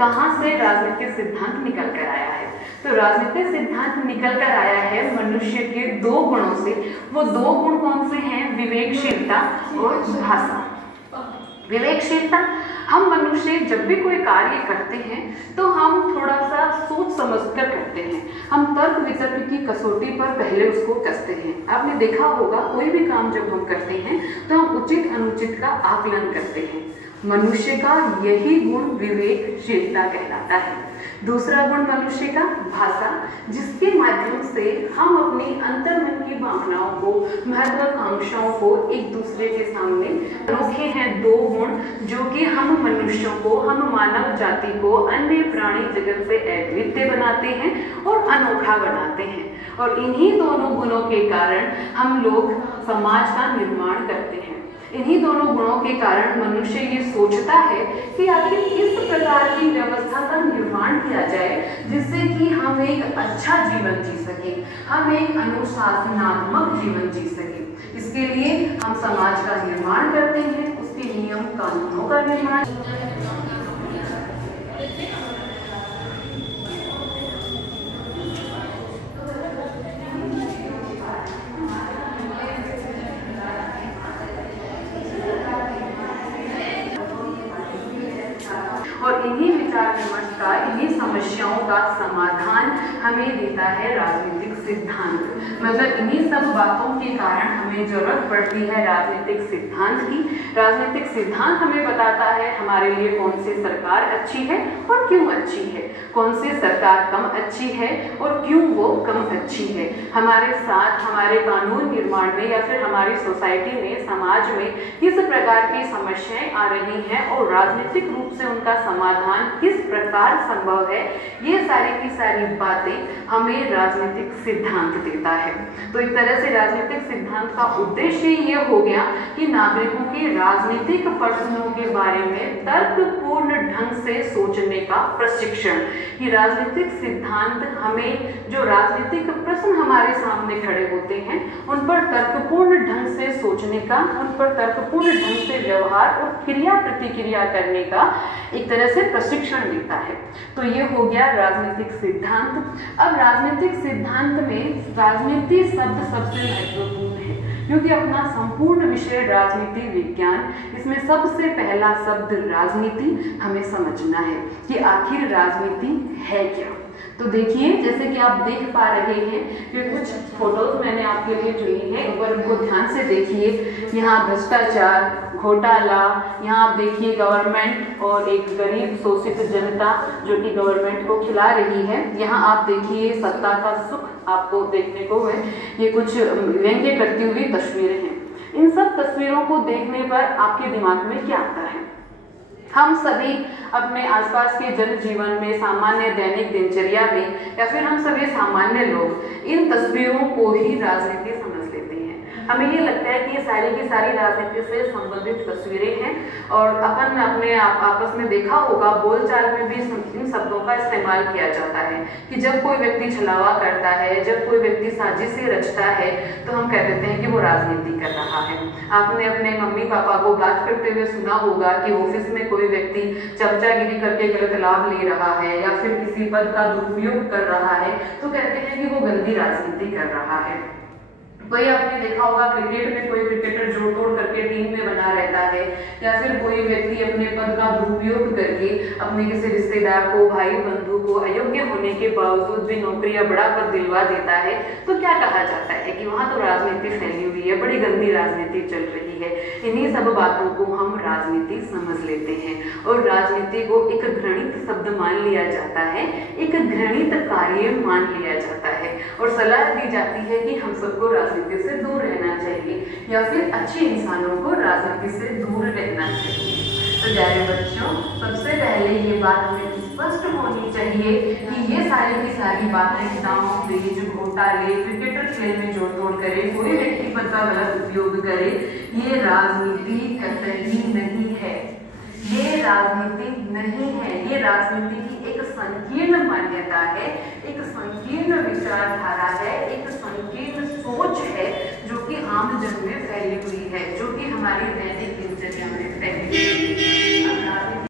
कहाँ से राजनीतिक सिद्धांत निकल कर आया है? तो राजनीतिक सिद्धांत निकल कर आया है मनुष्य के दो गुणों से। वो दो गुण कौन से हैं? विवेकशीलता और भाषा। विवेकशीलता, हम मनुष्य जब भी कोई कार्य करते हैं तो हम थोड़ा सा सोच समझ कर करते हैं। हम तर्क वितर्क की कसौटी पर पहले उसको कसते हैं। आपने देखा होगा कोई भी काम जब हम करते हैं तो हम उचित अनुचित का आकलन करते हैं। मनुष्य का यही गुण विवेकशीलता कहलाता है। दूसरा गुण मनुष्य का भाषा, जिसके माध्यम से हम अपनी अंतर्मन की भावनाओं को, महत्वाकांक्षाओं को एक दूसरे के सामने रखे हैं। दो गुण जो कि हम मनुष्यों को, हम मानव जाति को अन्य प्राणी जगत से अद्वितीय बनाते हैं और अनोखा बनाते हैं। और इन्हीं दोनों गुणों के कारण हम लोग समाज का निर्माण करते हैं। इन्हीं दोनों गुणों के कारण मनुष्य ये सोचता है कि आखिर किस प्रकार की व्यवस्था का निर्माण किया जाए जिससे कि हम एक अच्छा जीवन जी सकें, हम एक अनुशासनात्मक जीवन जी सकें। इसके लिए हम समाज का निर्माण करते हैं, उसके नियम कानूनों का निर्माण। और इन्हीं विचार विमर्श का, इन्हीं समस्याओं का समाधान हमें देता है राजनीतिक सिद्धांत। मतलब इन्हीं सब बातों के कारण हमें जरूरत पड़ती है राजनीतिक सिद्धांत की। राजनीतिक सिद्धांत हमें बताता है हमारे लिए कौन सी सरकार अच्छी है और क्यों अच्छी है, कौन सी सरकार कम अच्छी है और क्यों वो कम अच्छी है। हमारे साथ हमारे कानून निर्माण में या फिर हमारी सोसाइटी में, समाज में किस प्रकार की समस्याएं आ रही हैं और राजनीतिक रूप से उनका समाधान किस प्रकार संभव है, ये सारी की सारी बातें हमें राजनीतिक सिद्धांत देता है। तो एक तरह से राजनीतिक सिद्धांत का उद्देश्य ये हो गया कि नागरिकों के राजनीतिक प्रश्नों के बारे में तर्कपूर्ण ढंग से सोचने का प्रशिक्षण। ये राजनीतिक सिद्धांत हमें जो राजनीतिक प्रश्न हमारे सामने खड़े होते हैं उन पर तर्कपूर्ण ढंग से सोचने का, उन पर तर्कपूर्ण ढंग से व्यवहार और क्रिया प्रतिक्रिया करने का एक तरह से प्रशिक्षण देता है। तो ये हो गया राजनीतिक सिद्धांत। अब राजनीतिक सिद्धांत में राजनीति शब्द सबसे महत्वपूर्ण है क्योंकि अपना संपूर्ण विषय राजनीति विज्ञान, इसमें सबसे पहला शब्द राजनीति हमें समझना है कि आखिर राजनीति है क्या। तो देखिए, जैसे कि आप देख पा रहे हैं कि कुछ फोटोज मैंने आपके लिए चुनी है, एक बार उनको ध्यान से देखिए। यहाँ भ्रष्टाचार, घोटाला, यहाँ आप देखिए गवर्नमेंट और एक गरीब शोषित जनता जो कि गवर्नमेंट को खिला रही है। यहाँ आप देखिए सत्ता का सुख आपको देखने को है। ये कुछ व्यंग्य करती हुई तस्वीरें हैं। इन सब तस्वीरों को देखने पर आपके दिमाग में क्या आता है? हम सभी अपने आसपास के जनजीवन में, सामान्य दैनिक दिनचर्या में, या फिर हम सभी सामान्य लोग इन तस्वीरों को ही राजनीति समझ लेते हैं। हमें ये लगता है कि ये सारी की सारी राजनीति से संबंधित तस्वीरें हैं और अपन अपने आपस में देखा होगा बोलचाल में भी इन शब्दों का इस्तेमाल किया जाता है कि जब कोई व्यक्ति छलावा करता है, जब कोई व्यक्ति साजिशें रचता है तो हम कह देते हैं कि वो राजनीति कर रहा है। आपने अपने मम्मी पापा को बात करते हुए सुना होगा कि ऑफिस में कोई व्यक्ति चमचागिरी करके गलत लाभ ले रहा है या फिर किसी पद का दुरुपयोग कर रहा है तो कहते हैं कि वो गंदी राजनीति कर रहा है। कोई आपने देखा होगा क्रिकेट में कोई क्रिकेटर जोड़ तोड़ करके टीम में बना रहता है या फिर कोई व्यक्ति अपने पद का दुरुपयोग करके अपने किसी रिश्तेदार को, भाई बंधु को अयोग्य होने के बावजूद भी नौकरी या बड़ा पद दिलवा देता है तो क्या कहा जाता है कि वहां तो राजनीति फैली हुई है, बड़ी गंदी राजनीति चल रही है। इन्हीं सब बातों को हम राजनीति समझ लेते हैं और राजनीति को एक घृणित शब्द मान लिया जाता है, एक घृणित कार्य मान लिया जाता है और सलाह दी जाती है कि हम सबको राजनीति से दूर रहना चाहिए या फिर अच्छे इंसानों को राजनीति से दूर रहना चाहिए। तो प्यारे बच्चों, सबसे पहले ये बात हमें स्पष्ट होनी चाहिए कि ये सारी की सारी बातें दांव पेच, घोटाले, क्रिकेटर खेल में जोड़ तोड़ करे, कोई व्यक्ति पद का गलत उपयोग करे, ये राजनीति कतई नहीं है। ये राजनीति नहीं है, ये राजनीति की एक संकीर्ण मान्यता है, एक संकीर्ण विचारधारा है, एक संकीर्ण सोच है जो कि आम जन में फैली हुई है, जो कि हमारी दैनिक दिनचर्या में फैली हुई है।